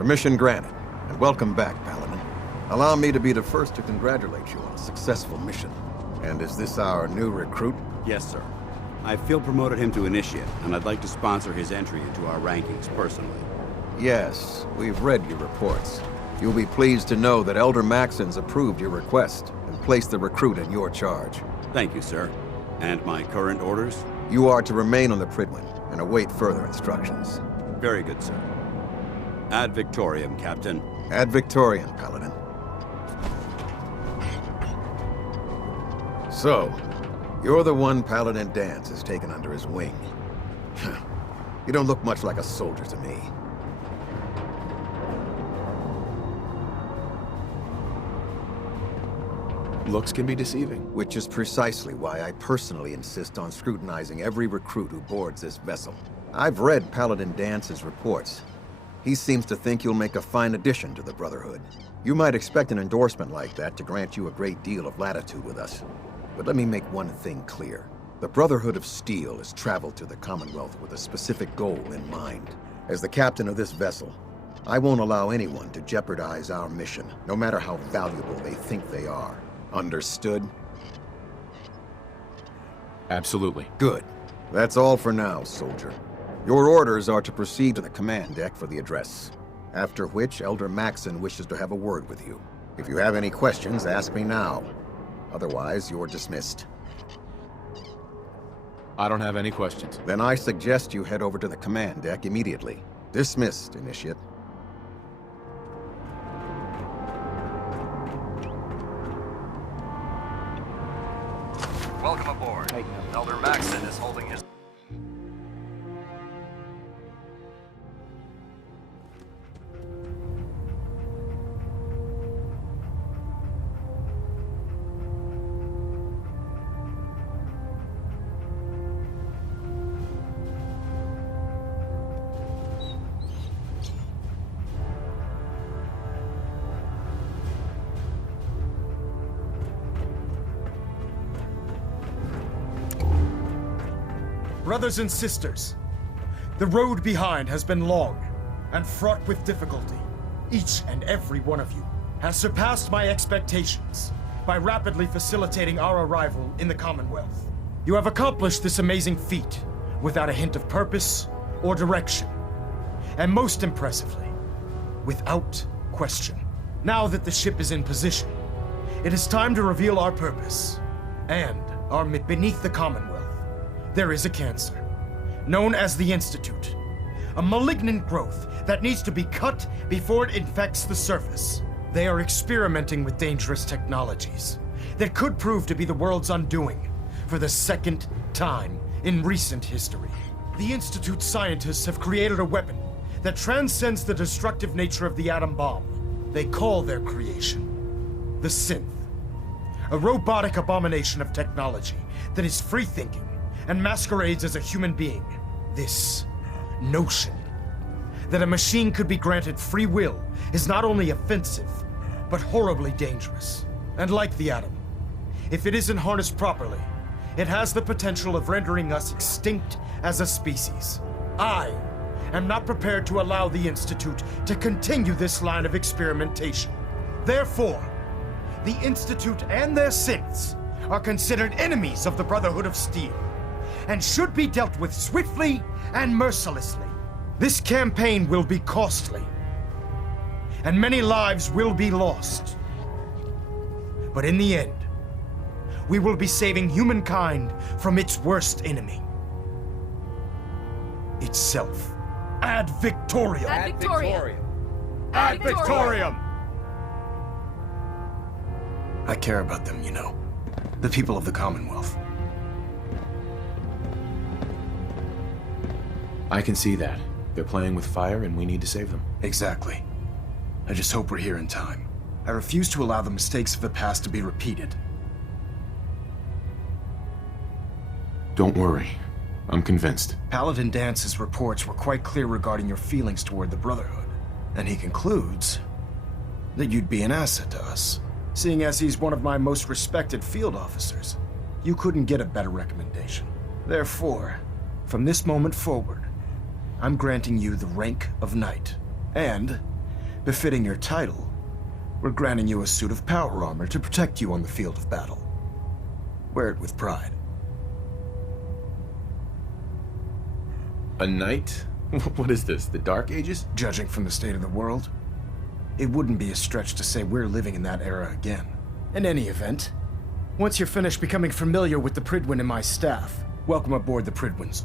Permission granted, and welcome back, Paladin. Allow me to be the first to congratulate you on a successful mission. And is this our new recruit? Yes, sir. I field promoted him to Initiate, and I'd like to sponsor his entry into our rankings personally. Yes, we've read your reports. You'll be pleased to know that Elder Maxon's approved your request and placed the recruit in your charge. Thank you, sir. And my current orders? You are to remain on the Pridwin and await further instructions. Very good, sir. Ad Victoriam, Captain. Ad Victoriam, Paladin. So, you're the one Paladin Danse has taken under his wing. You don't look much like a soldier to me. Looks can be deceiving. Which is precisely why I personally insist on scrutinizing every recruit who boards this vessel. I've read Paladin Dance's reports. He seems to think you'll make a fine addition to the Brotherhood. You might expect an endorsement like that to grant you a great deal of latitude with us. But let me make one thing clear. The Brotherhood of Steel has traveled to the Commonwealth with a specific goal in mind. As the captain of this vessel, I won't allow anyone to jeopardize our mission, no matter how valuable they think they are. Understood? Absolutely. Good. That's all for now, soldier. Your orders are to proceed to the command deck for the address. After which, Elder Maxon wishes to have a word with you. If you have any questions, ask me now. Otherwise, you're dismissed. I don't have any questions. Then I suggest you head over to the command deck immediately. Dismissed, Initiate. Welcome aboard. Elder Maxon is holding his... Brothers and sisters, the road behind has been long and fraught with difficulty. Each and every one of you has surpassed my expectations by rapidly facilitating our arrival in the Commonwealth. You have accomplished this amazing feat without a hint of purpose or direction, and most impressively, without question. Now that the ship is in position, it is time to reveal our purpose and our beneath the Commonwealth. There is a cancer, known as the Institute. A malignant growth that needs to be cut before it infects the surface. They are experimenting with dangerous technologies that could prove to be the world's undoing for the second time in recent history. The Institute scientists have created a weapon that transcends the destructive nature of the atom bomb. They call their creation the Synth, a robotic abomination of technology that is free-thinking and masquerades as a human being. This notion that a machine could be granted free will is not only offensive, but horribly dangerous. And like the atom, if it isn't harnessed properly, it has the potential of rendering us extinct as a species. I am not prepared to allow the Institute to continue this line of experimentation. Therefore, the Institute and their synths are considered enemies of the Brotherhood of Steel, and should be dealt with swiftly and mercilessly. This campaign will be costly, and many lives will be lost. But in the end, we will be saving humankind from its worst enemy. Itself. Ad Victoriam! Ad Victoriam! Ad Victoriam! I care about them, you know. The people of the Commonwealth. I can see that. They're playing with fire and we need to save them. Exactly. I just hope we're here in time. I refuse to allow the mistakes of the past to be repeated. Don't worry. I'm convinced. Paladin Dance's reports were quite clear regarding your feelings toward the Brotherhood. And he concludes that you'd be an asset to us. Seeing as he's one of my most respected field officers, you couldn't get a better recommendation. Therefore, from this moment forward, I'm granting you the rank of Knight. And, befitting your title, we're granting you a suit of power armor to protect you on the field of battle. Wear it with pride. A knight? What is this, the Dark Ages? Judging from the state of the world, it wouldn't be a stretch to say we're living in that era again. In any event, once you're finished becoming familiar with the Pridwen and my staff, welcome aboard the Pridwens.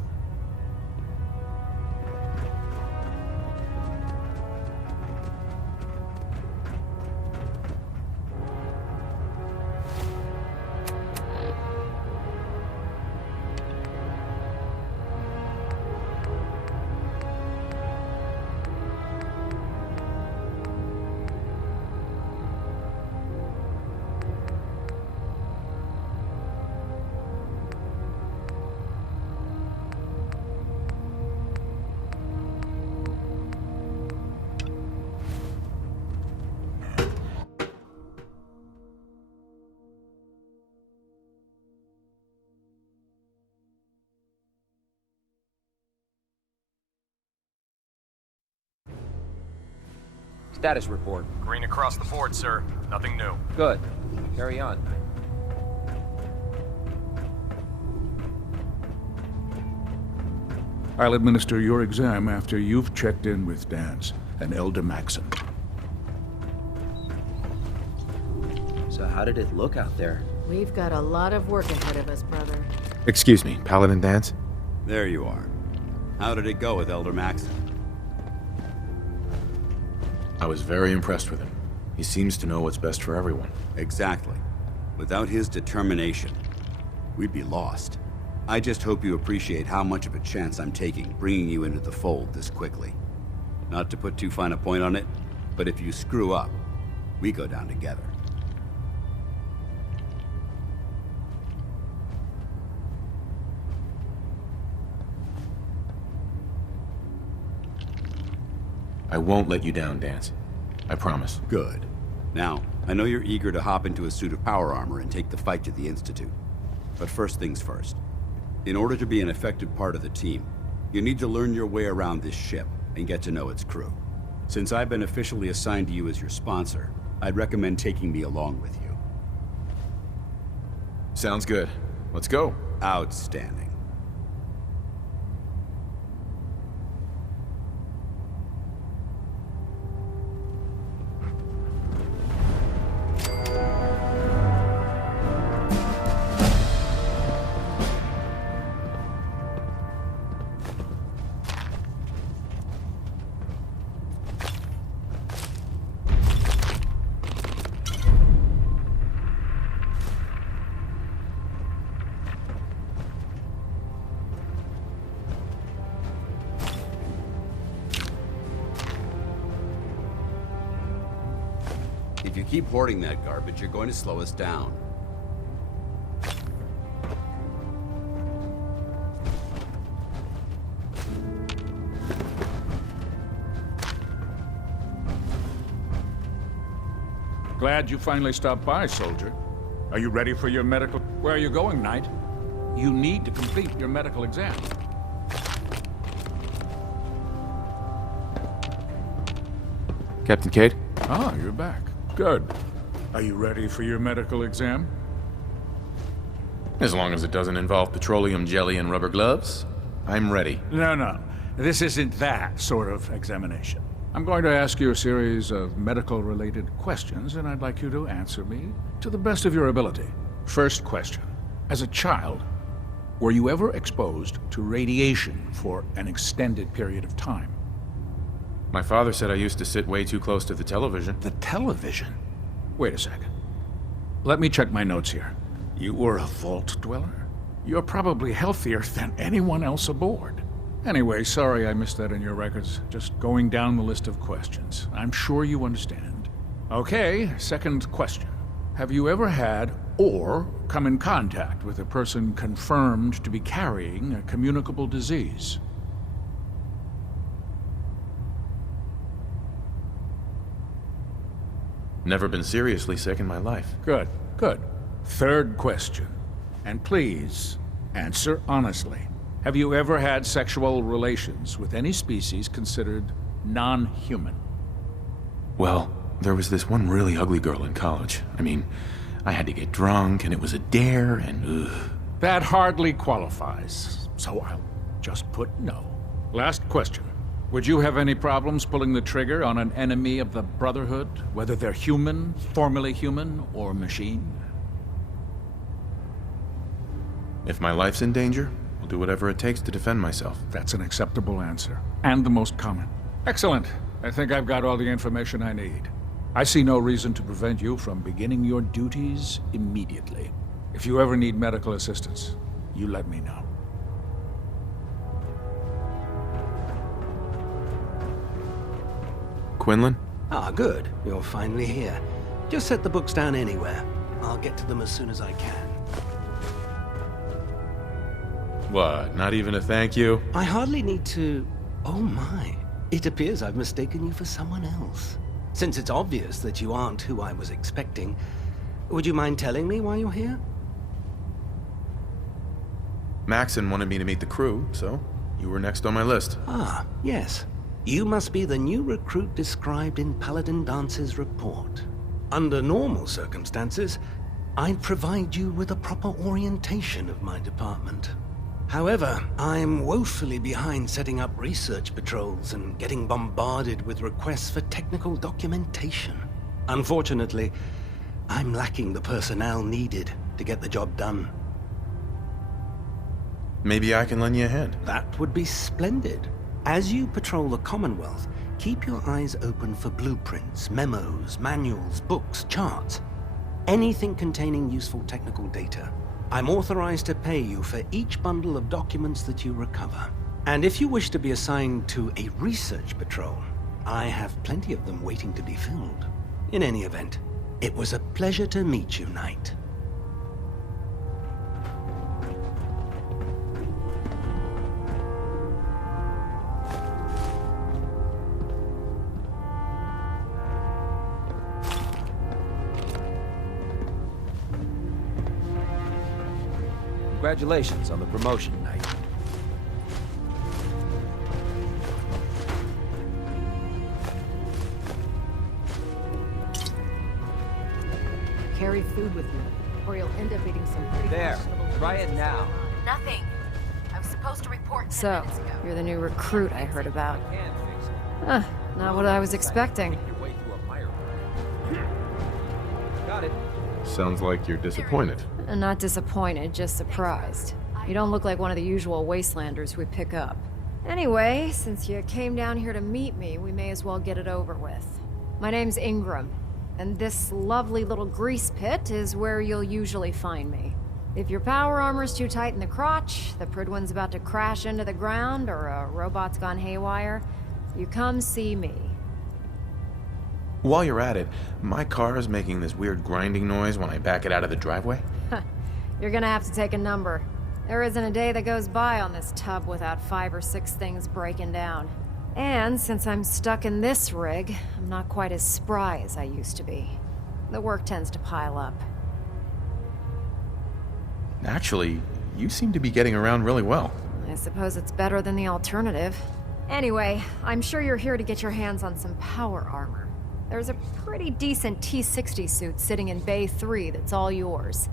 Status report. Green across the board, sir. Nothing new. Good. Carry on. I'll administer your exam after you've checked in with Dance and Elder Maxon. So how did it look out there? We've got a lot of work ahead of us, brother. Excuse me, Paladin Dance? There you are. How did it go with Elder Maxon? I was very impressed with him. He seems to know what's best for everyone. Exactly. Without his determination, we'd be lost. I just hope you appreciate how much of a chance I'm taking bringing you into the fold this quickly. Not to put too fine a point on it, but if you screw up, we go down together. I won't let you down, Dance. I promise. Good. Now, I know you're eager to hop into a suit of power armor and take the fight to the Institute. But first things first. In order to be an effective part of the team, you need to learn your way around this ship and get to know its crew. Since I've been officially assigned to you as your sponsor, I'd recommend taking me along with you. Sounds good. Let's go. Outstanding. If you keep hoarding that garbage, you're going to slow us down. Glad you finally stopped by, soldier. Are you ready for your medical... Where are you going, Knight? You need to complete your medical exam. Captain Cade? Ah, you're back. Good. Are you ready for your medical exam? As long as it doesn't involve petroleum jelly and rubber gloves, I'm ready. No. This isn't that sort of examination. I'm going to ask you a series of medical-related questions, and I'd like you to answer me to the best of your ability. First question. As a child, were you ever exposed to radiation for an extended period of time? My father said I used to sit way too close to the television. The television? Wait a second. Let me check my notes here. You were a vault dweller? You're probably healthier than anyone else aboard. Anyway, sorry I missed that in your records. Just going down the list of questions. I'm sure you understand. Okay, second question. Have you ever had or come in contact with a person confirmed to be carrying a communicable disease? Never been seriously sick in my life. Good. Third question. And please, answer honestly. Have you ever had sexual relations with any species considered non-human? Well, there was this one really ugly girl in college. I mean, I had to get drunk, and it was a dare, and ugh. That hardly qualifies, so I'll just put no. Last question. Would you have any problems pulling the trigger on an enemy of the Brotherhood, whether they're human, formerly human, or machine? If my life's in danger, I'll do whatever it takes to defend myself. That's an acceptable answer, and the most common. Excellent. I think I've got all the information I need. I see no reason to prevent you from beginning your duties immediately. If you ever need medical assistance, you let me know. Quinlan? Ah, good. You're finally here. Just set the books down anywhere. I'll get to them as soon as I can. What, not even a thank you? I hardly need to... Oh my. It appears I've mistaken you for someone else. Since it's obvious that you aren't who I was expecting, would you mind telling me why you're here? Maxon wanted me to meet the crew, so you were next on my list. Ah, yes. You must be the new recruit described in Paladin Dance's report. Under normal circumstances, I'd provide you with a proper orientation of my department. However, I'm woefully behind setting up research patrols and getting bombarded with requests for technical documentation. Unfortunately, I'm lacking the personnel needed to get the job done. Maybe I can lend you a hand. That would be splendid. As you patrol the Commonwealth, keep your eyes open for blueprints, memos, manuals, books, charts. Anything containing useful technical data. I'm authorized to pay you for each bundle of documents that you recover. And if you wish to be assigned to a research patrol, I have plenty of them waiting to be filled. In any event, it was a pleasure to meet you, Knight. Congratulations on the promotion, Knight. Carry food with you, or you'll end up eating some pretty There, questionable try things it now. Nothing. I was supposed to report 10 So, minutes ago. you're the new recruit I heard about. Can fix it. Huh, not what I was expecting. Make your way through a fire. Got it. Sounds like you're disappointed. Not disappointed, just surprised. You don't look like one of the usual wastelanders we pick up. Anyway, since you came down here to meet me, we may as well get it over with. My name's Ingram, and this lovely little grease pit is where you'll usually find me. If your power armor's too tight in the crotch, the Pridwin's about to crash into the ground, or a robot's gone haywire, you come see me. While you're at it, my car is making this weird grinding noise when I back it out of the driveway. You're gonna have to take a number. There isn't a day that goes by on this tub without 5 or 6 things breaking down. And since I'm stuck in this rig, I'm not quite as spry as I used to be. The work tends to pile up. Actually, you seem to be getting around really well. I suppose it's better than the alternative. Anyway, I'm sure you're here to get your hands on some power armor. There's a pretty decent T-60 suit sitting in Bay 3 that's all yours.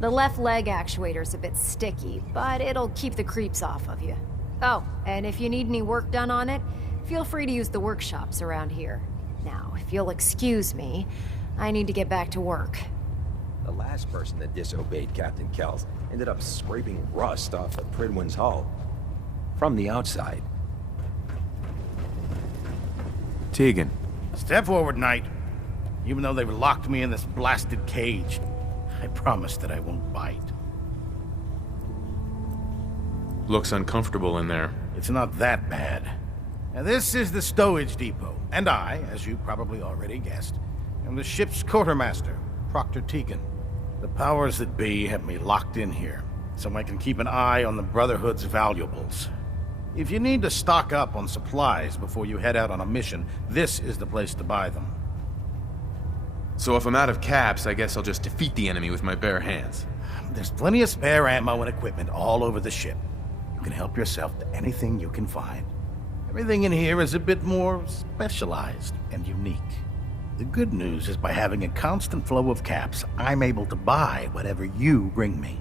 The left leg actuator's a bit sticky, but it'll keep the creeps off of you. Oh, and if you need any work done on it, feel free to use the workshops around here. Now, if you'll excuse me, I need to get back to work. The last person that disobeyed Captain Kells ended up scraping rust off the Pridwin's hull. From the outside. Tegan. Step forward, Knight. Even though they've locked me in this blasted cage, I promise that I won't bite. Looks uncomfortable in there. It's not that bad. Now, this is the stowage depot, and I, as you probably already guessed, am the ship's quartermaster, Proctor Tegan. The powers that be have me locked in here, so I can keep an eye on the Brotherhood's valuables. If you need to stock up on supplies before you head out on a mission, this is the place to buy them. So if I'm out of caps, I guess I'll just defeat the enemy with my bare hands. There's plenty of spare ammo and equipment all over the ship. You can help yourself to anything you can find. Everything in here is a bit more specialized and unique. The good news is by having a constant flow of caps, I'm able to buy whatever you bring me.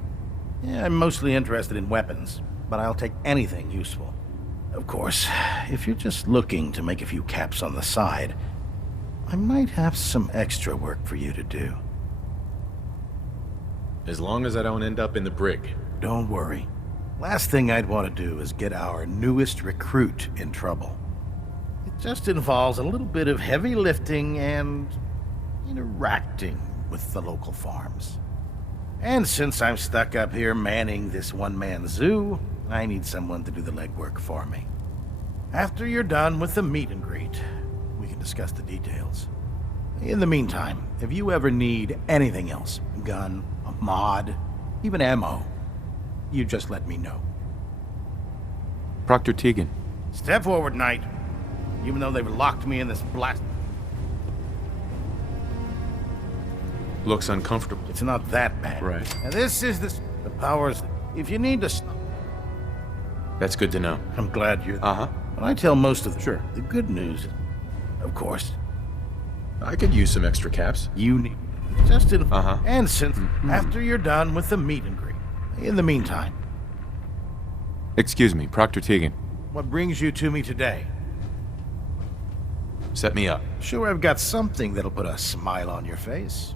Yeah, I'm mostly interested in weapons, but I'll take anything useful. Of course, if you're just looking to make a few caps on the side, I might have some extra work for you to do. As long as I don't end up in the brig. Don't worry. Last thing I'd want to do is get our newest recruit in trouble. It just involves a little bit of heavy lifting and interacting with the local farms. And since I'm stuck up here manning this one-man zoo, I need someone to do the legwork for me. After you're done with the meet and greet, we can discuss the details. In the meantime, if you ever need anything else, gun, a mod, even ammo, you just let me know. Proctor Tegan. Step forward, Knight. Even though they've locked me in this blast... Looks uncomfortable. It's not that bad. Right. And this is the powers... If you need to... That's good to know. I'm glad you're... Uh-huh. But I tell most of the... Sure. The good news, of course, I could use some extra caps. you need... Just in... Uh-huh. And since... After you're done with the meet and greet. In the meantime, Excuse me, Proctor Tegan. what brings you to me today? Set me up. Sure, I've got something that'll put a smile on your face.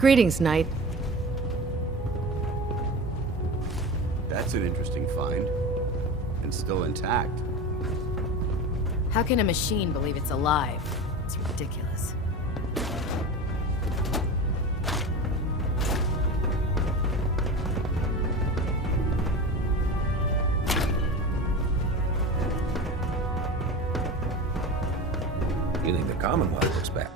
Greetings, Knight. That's an interesting find. And still intact. How can a machine believe it's alive? It's ridiculous. You think the Commonwealth looks back?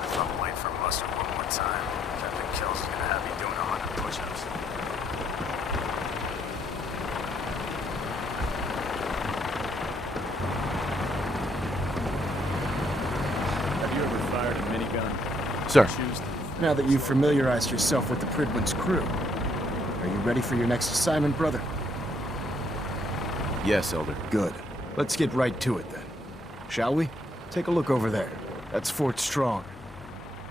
If I'm late for muster one more time, Captain Kells is gonna have me doing 100 push-ups. Have you ever fired a minigun? Sir. Now that you've familiarized yourself with the Pridwin's crew, are you ready for your next assignment, brother? Yes, Elder. Good. Let's get right to it then. Shall we? Take a look over there. That's Fort Strong.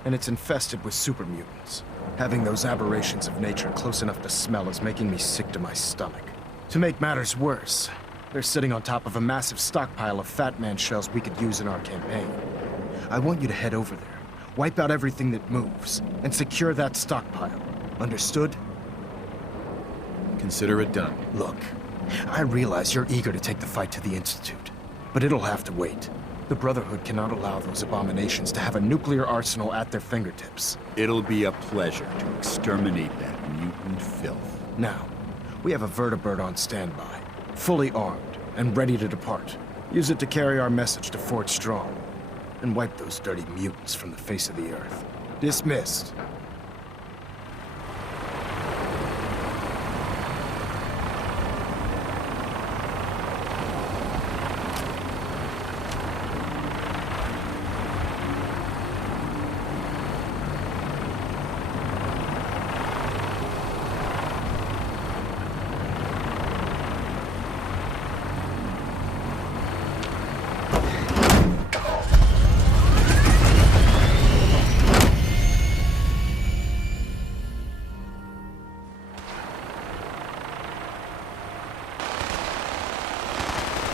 And it's infested with super mutants. Having those aberrations of nature close enough to smell is making me sick to my stomach. To make matters worse, they're sitting on top of a massive stockpile of Fat Man shells we could use in our campaign. I want you to head over there, wipe out everything that moves, and secure that stockpile. Understood? Consider it done. Look, I realize you're eager to take the fight to the Institute, but it'll have to wait. The Brotherhood cannot allow those abominations to have a nuclear arsenal at their fingertips. It'll be a pleasure to exterminate that mutant filth. Now, we have a vertibird on standby, fully armed and ready to depart. Use it to carry our message to Fort Strong, and wipe those dirty mutants from the face of the earth. Dismissed.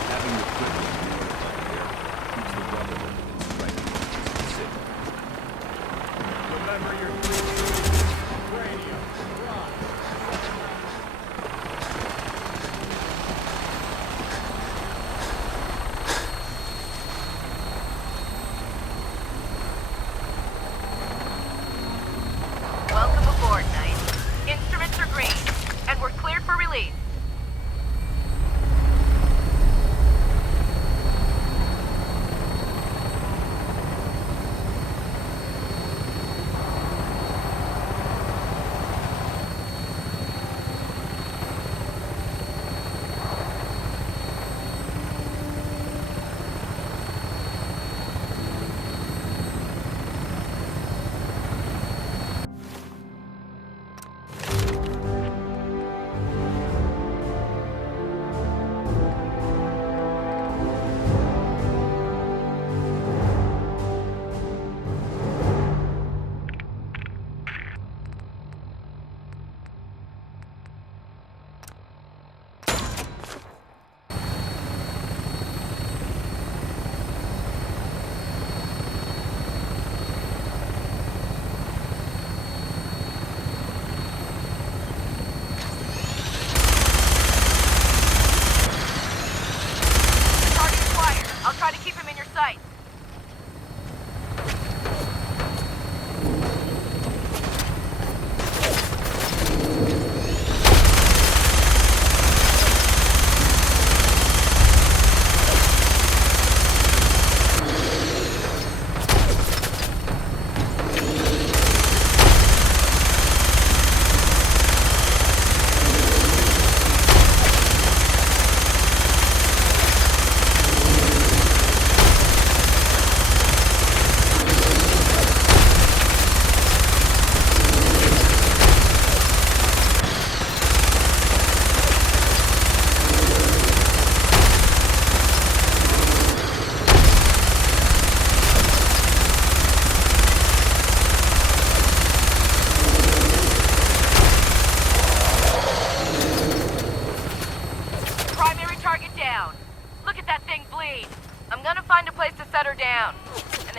Having the equipment in order like there keeps the Brotherhood in its right to sit. Remember your radio. Welcome aboard, Knight. Instruments are green, and we're cleared for release.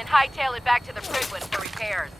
then hightail it back to the Prydwen for repairs.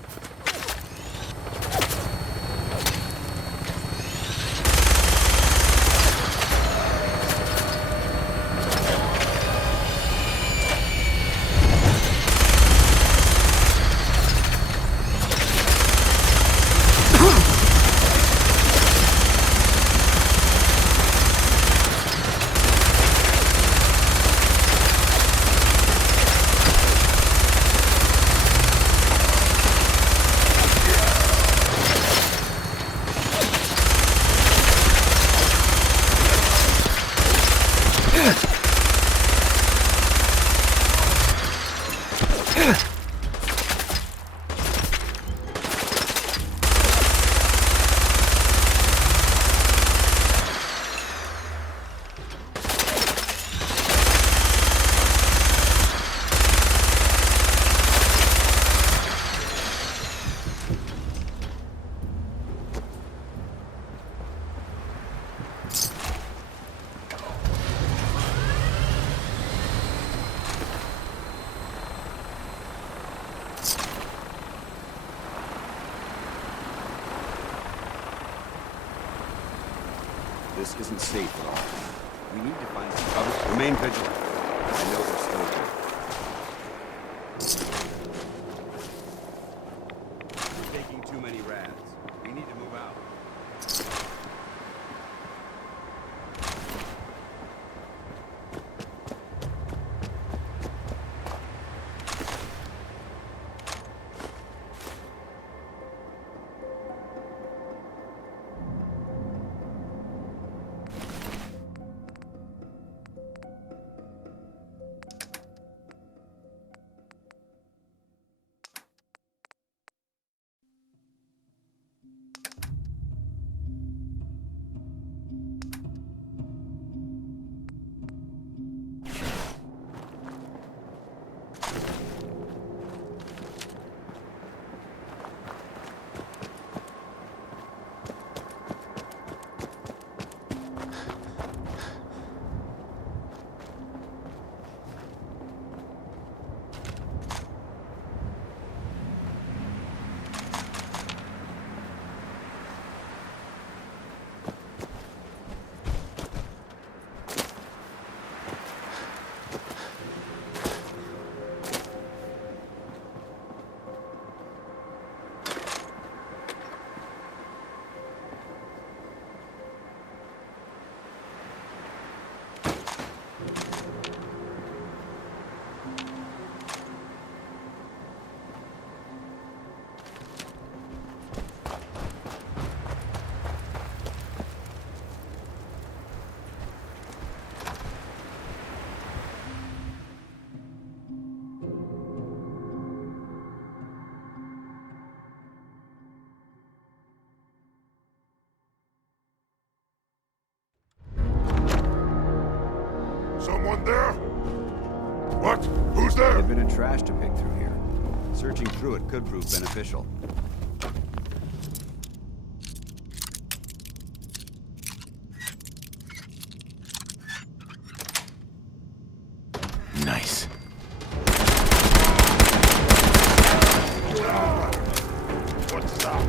This isn't safe at all. We need to find some cover. Remain vigilant. I know we're still here. We're taking too many rads. We need to move out. Someone there? What? Who's there? There's a bit of trash to pick through here. Searching through it could prove beneficial. Nice. What's up?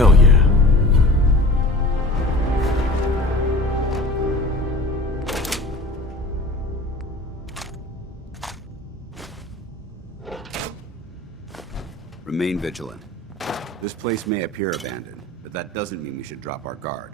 Hell yeah. Remain vigilant. This place may appear abandoned, but that doesn't mean we should drop our guard.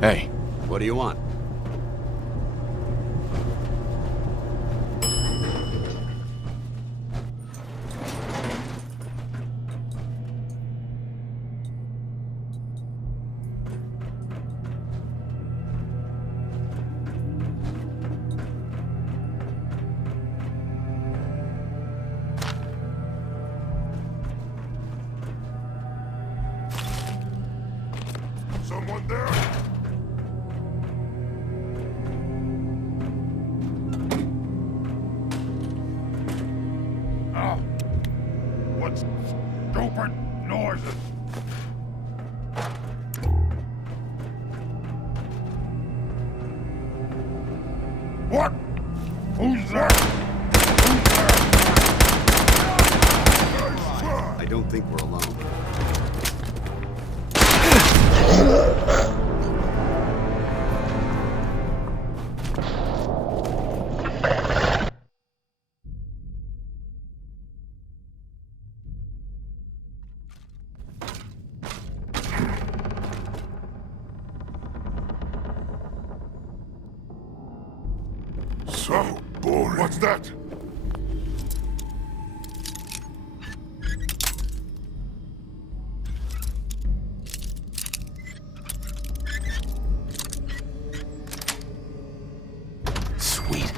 Hey. What do you want? Someone there? Oh. What stupid noises? What? Who's there? I don't think we're alone. So boring. What's that? Sweet.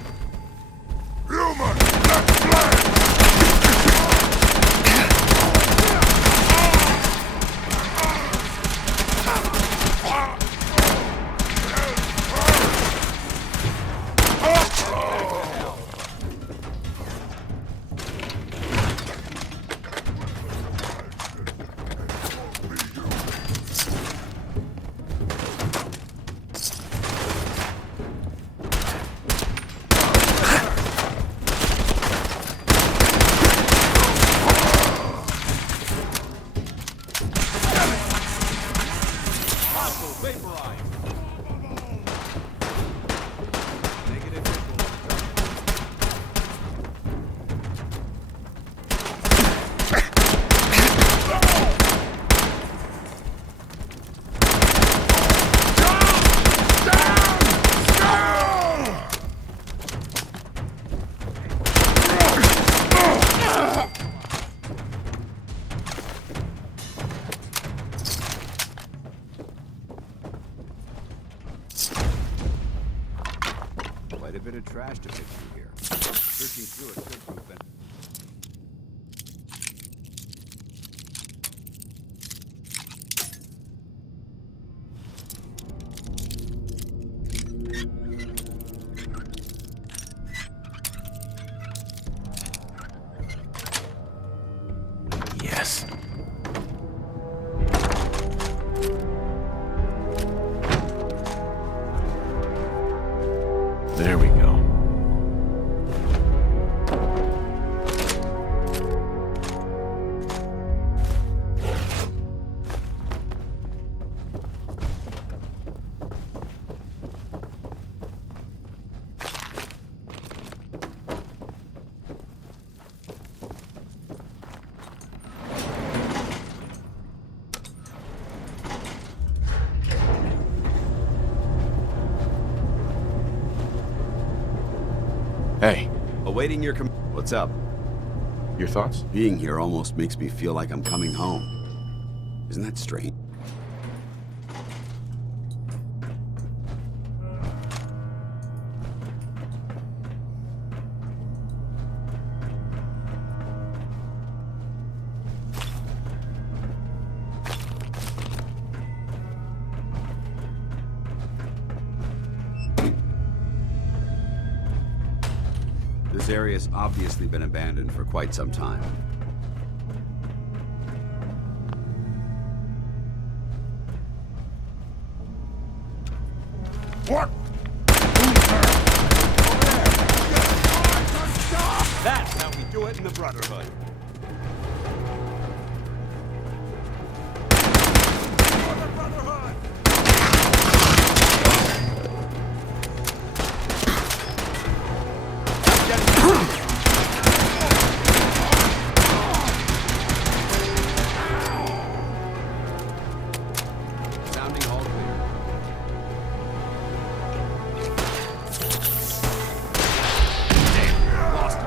Human! Let's play! Quite a bit of trash to pick through here. Searching through it could prevent. Yes. There we go. Hey, Awaiting your What's up? your thoughts? Being here almost makes me feel like I'm coming home. Isn't that strange? This area's obviously been abandoned for quite some time. What? That's how we do it in the Brotherhood. Sounding all clear. Damn, lost him.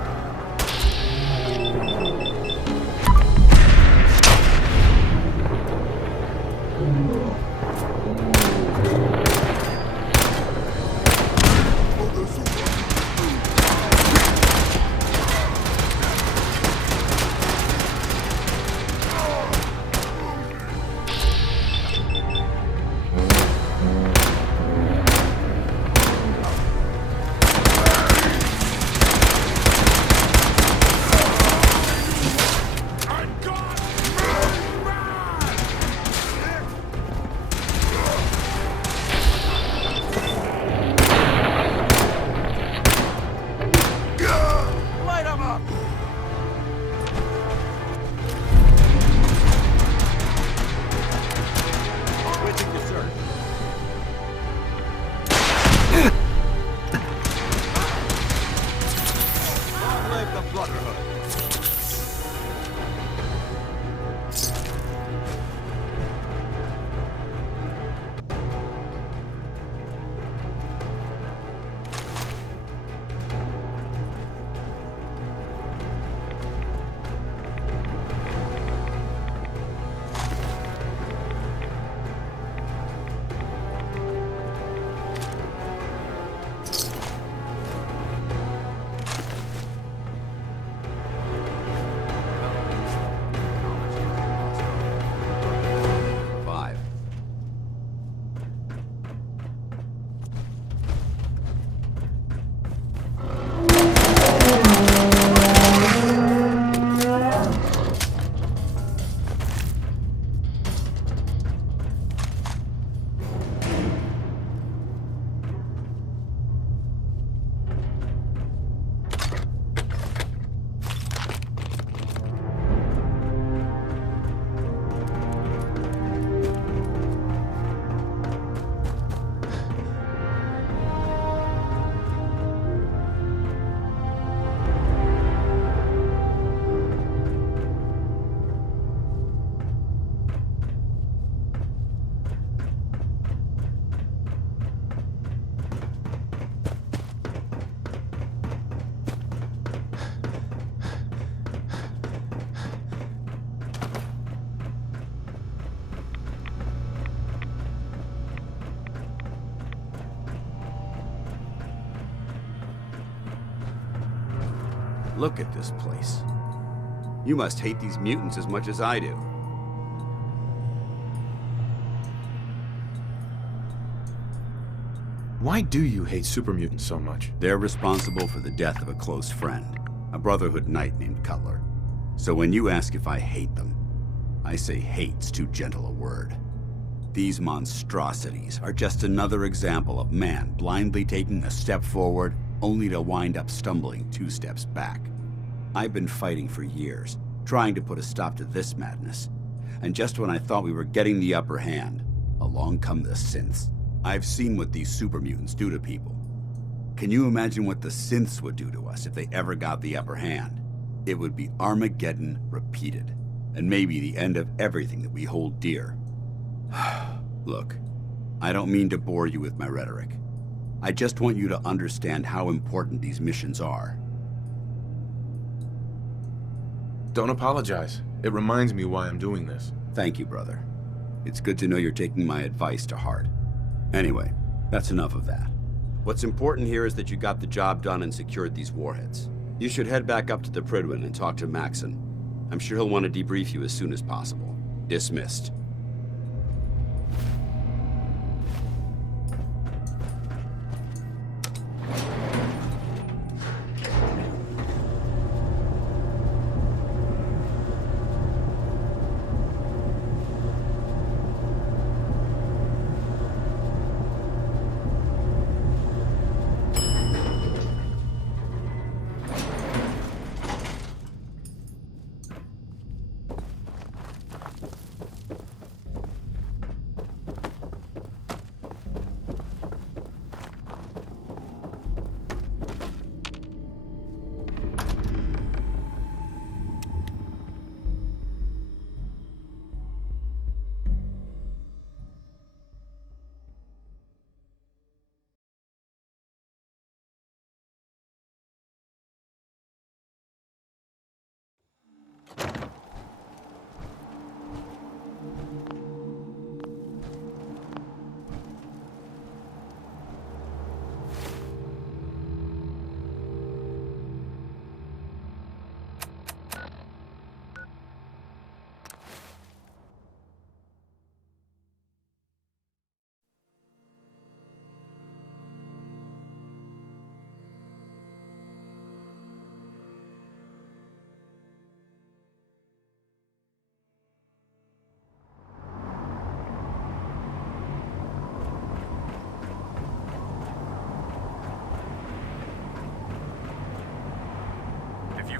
Light 'em up! Switching to search. Long live the Brotherhood! Five. Look at this place. You must hate these mutants as much as I do. Why do you hate super mutants so much? They're responsible for the death of a close friend, a Brotherhood knight named Cutler. So when you ask if I hate them, I say hate's too gentle a word. These monstrosities are just another example of man blindly taking a step forward only to wind up stumbling 2 steps back. I've been fighting for years, trying to put a stop to this madness. And just when I thought we were getting the upper hand, along come the synths. I've seen what these super mutants do to people. Can you imagine what the synths would do to us if they ever got the upper hand? It would be Armageddon repeated, and maybe the end of everything that we hold dear. Look, I don't mean to bore you with my rhetoric. I just want you to understand how important these missions are. Don't apologize. It reminds me why I'm doing this. Thank you, brother. It's good to know you're taking my advice to heart. Anyway, that's enough of that. What's important here is that you got the job done and secured these warheads. You should head back up to the Prydwen and talk to Maxon. I'm sure he'll want to debrief you as soon as possible. Dismissed.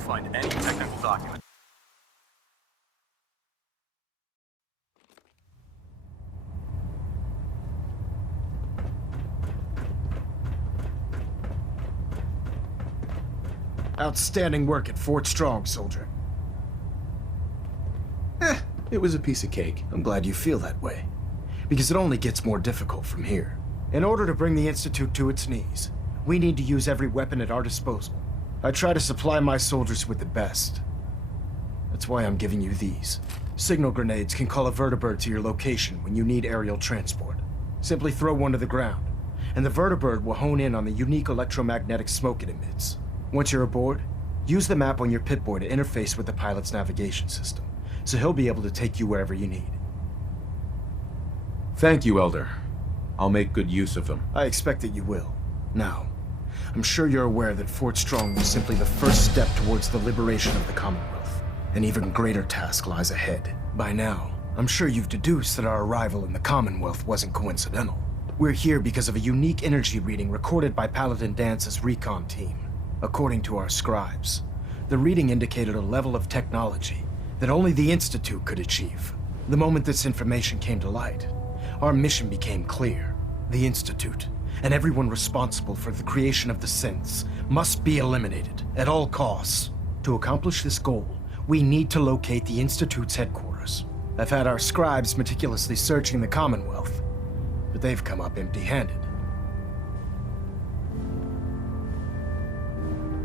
find any technical document. Outstanding work at Fort Strong, soldier. It was a piece of cake. I'm glad you feel that way, because it only gets more difficult from here. In order to bring the Institute to its knees, we need to use every weapon at our disposal. I try to supply my soldiers with the best. That's why I'm giving you these. Signal grenades can call a vertibird to your location when you need aerial transport. Simply throw one to the ground, and the vertibird will hone in on the unique electromagnetic smoke it emits. Once you're aboard, use the map on your Pip-Boy to interface with the pilot's navigation system, so he'll be able to take you wherever you need. Thank you, Elder. I'll make good use of them. I expect that you will. Now, I'm sure you're aware that Fort Strong was simply the first step towards the liberation of the Commonwealth. An even greater task lies ahead. By now, I'm sure you've deduced that our arrival in the Commonwealth wasn't coincidental. We're here because of a unique energy reading recorded by Paladin Dance's recon team. According to our scribes, the reading indicated a level of technology that only the Institute could achieve. The moment this information came to light, our mission became clear. The Institute, and everyone responsible for the creation of the synths, must be eliminated at all costs. To accomplish this goal, we need to locate the Institute's headquarters. I've had our scribes meticulously searching the Commonwealth, but they've come up empty-handed.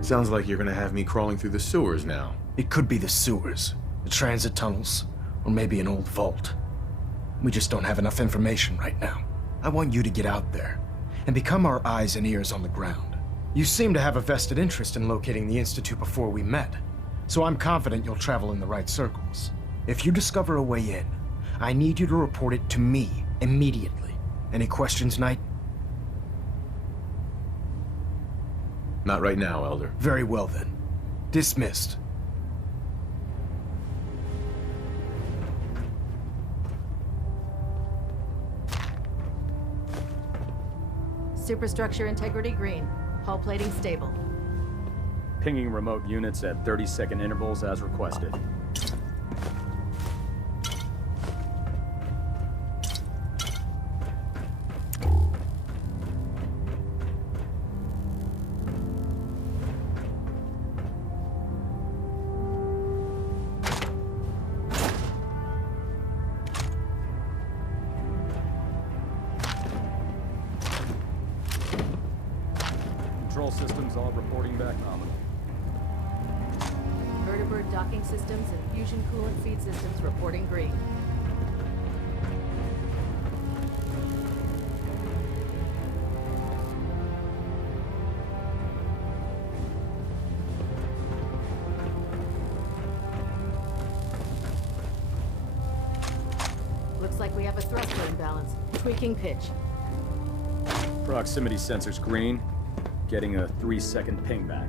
Sounds like you're gonna have me crawling through the sewers now. It could be the sewers, the transit tunnels, or maybe an old vault. We just don't have enough information right now. I want you to get out there and become our eyes and ears on the ground. You seem to have a vested interest in locating the Institute before we met, so I'm confident you'll travel in the right circles. If you discover a way in, I need you to report it to me immediately. Any questions, Knight? Not right now, Elder. Very well then. Dismissed. Superstructure integrity green. Hull plating stable. Pinging remote units at 30-second intervals as requested. Control systems all reporting back nominal. Vertibird docking systems and fusion coolant feed systems reporting green. Looks like we have a thruster imbalance. Tweaking pitch. Proximity sensors green. Getting a 3-second ping back.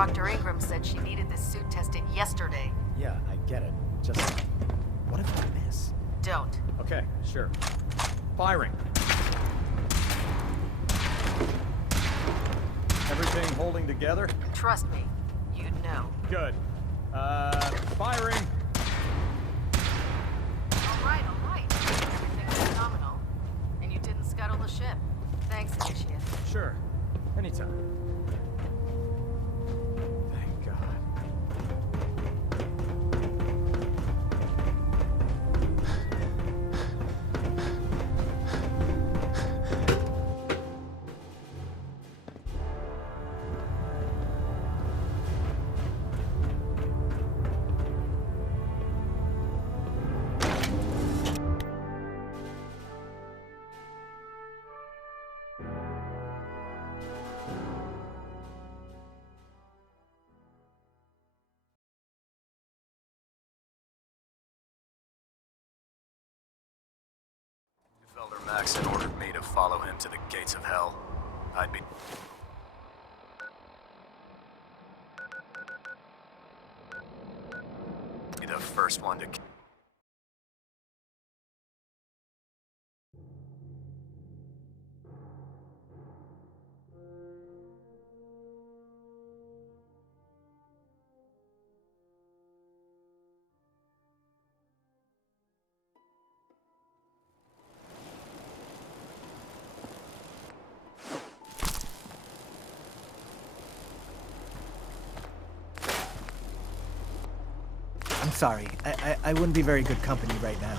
Dr. Ingram said she needed this suit tested yesterday. Yeah, I get it. Just, what if I miss? Don't. Okay, sure. Firing. Everything holding together? Trust me, you'd know. Good. Firing. All right. Everything was phenomenal. And you didn't scuttle the ship. Thanks, Initiate. Sure. Anytime. Jackson ordered me to follow him to the gates of hell. I'd be the first one to... I'm sorry. I wouldn't be very good company right now.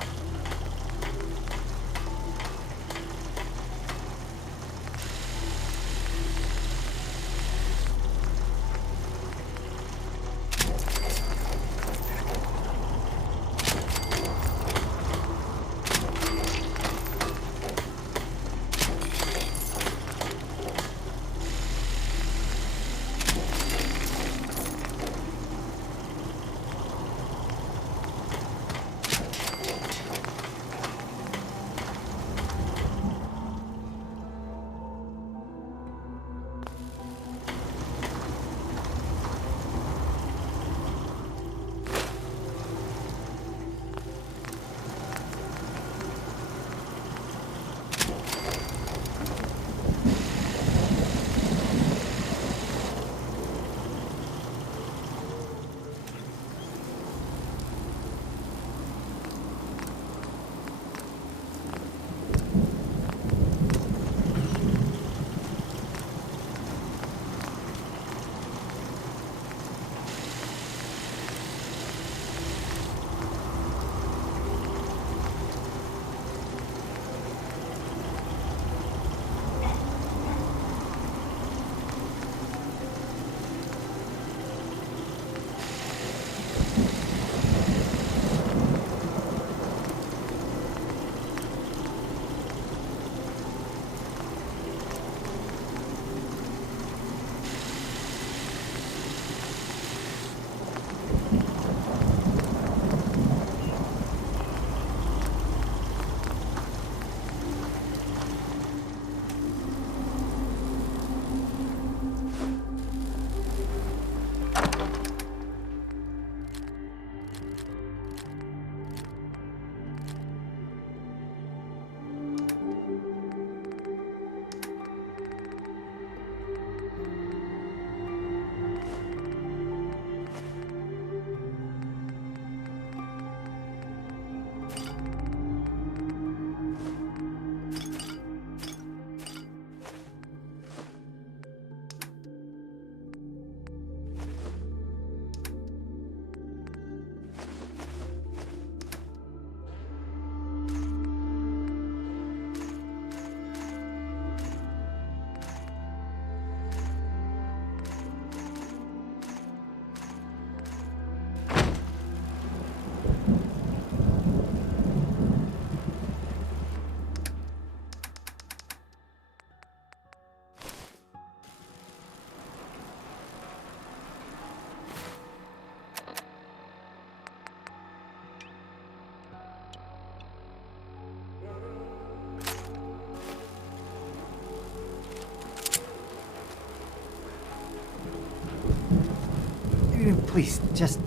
Please, just...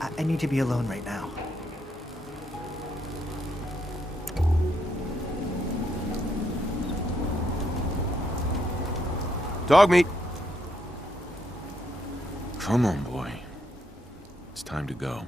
I need to be alone right now. Dog meat. Come on, boy. It's time to go.